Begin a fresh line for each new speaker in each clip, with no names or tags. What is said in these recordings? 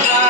Bye.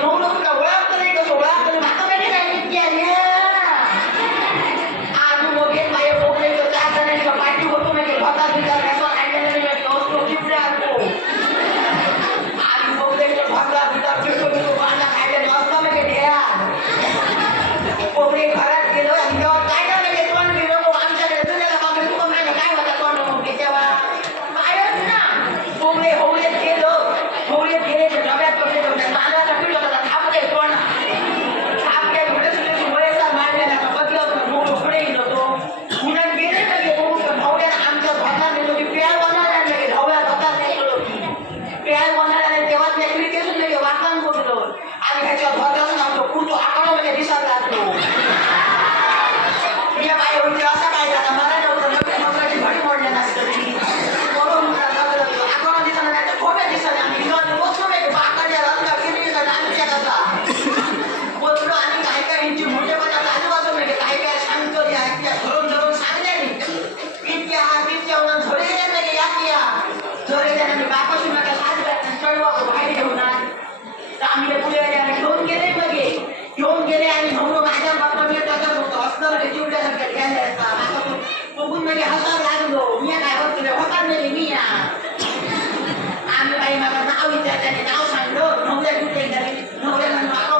no no মেরে হালকা লাগল মিয়া काय होत रे होता मेरे मिया आम्ही बाई मला नाव विचारलं नाव सांगलो नवऱ्या कुठे नवऱ्याला नाव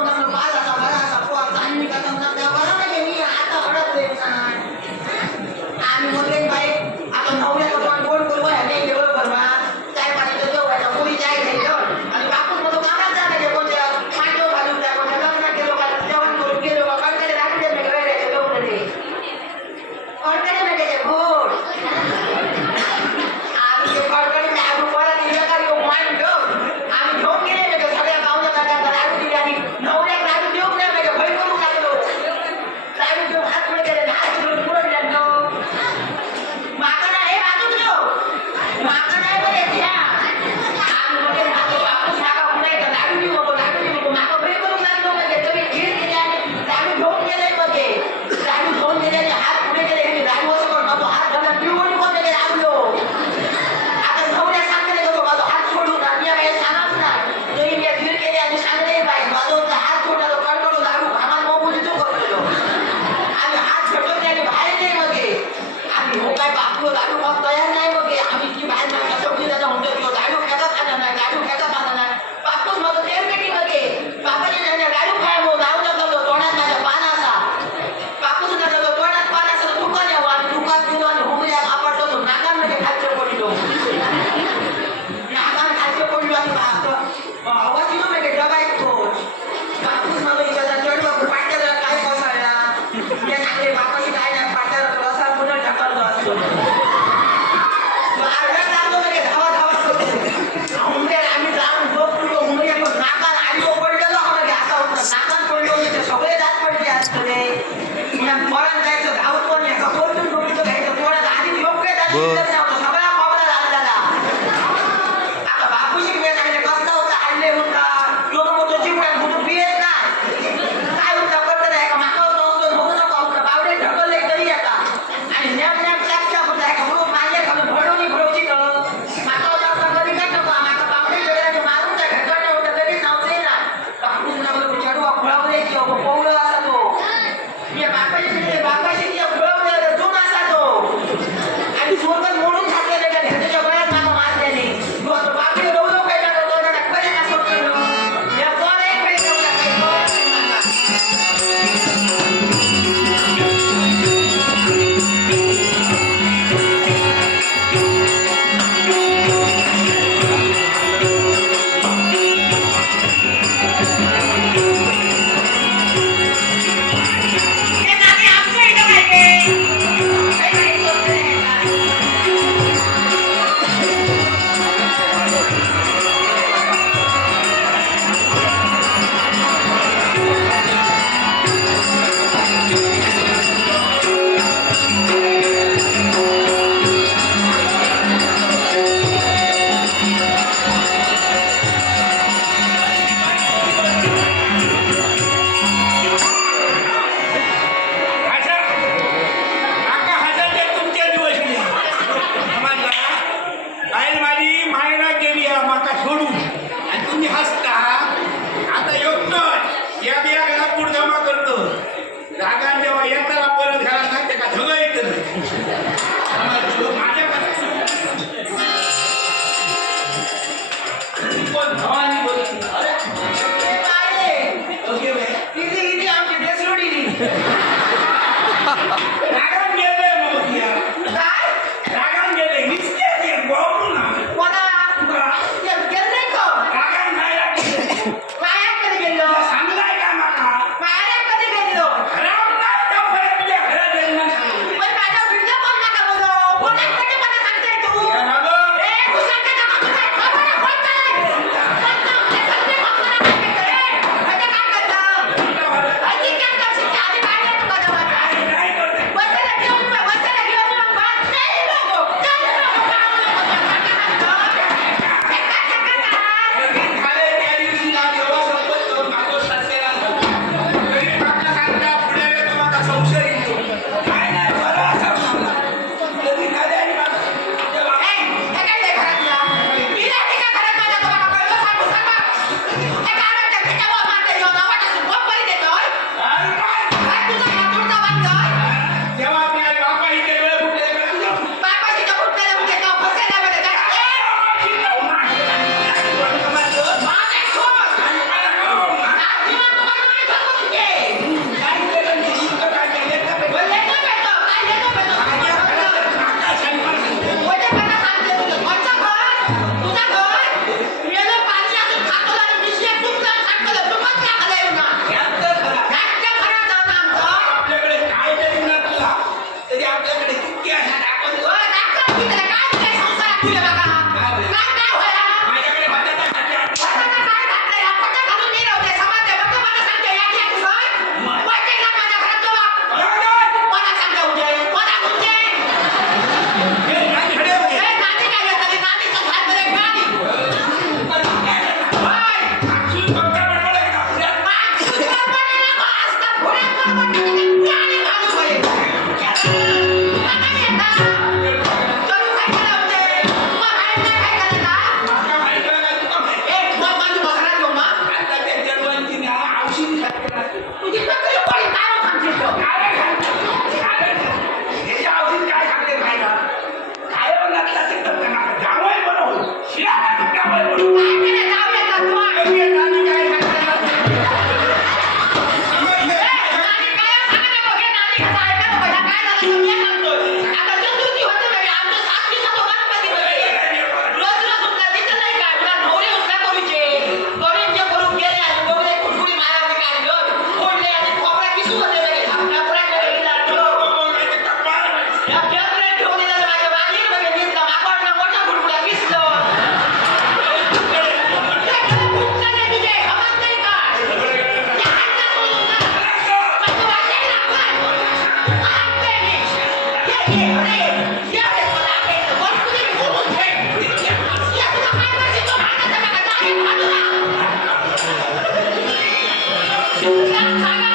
¡Cállate!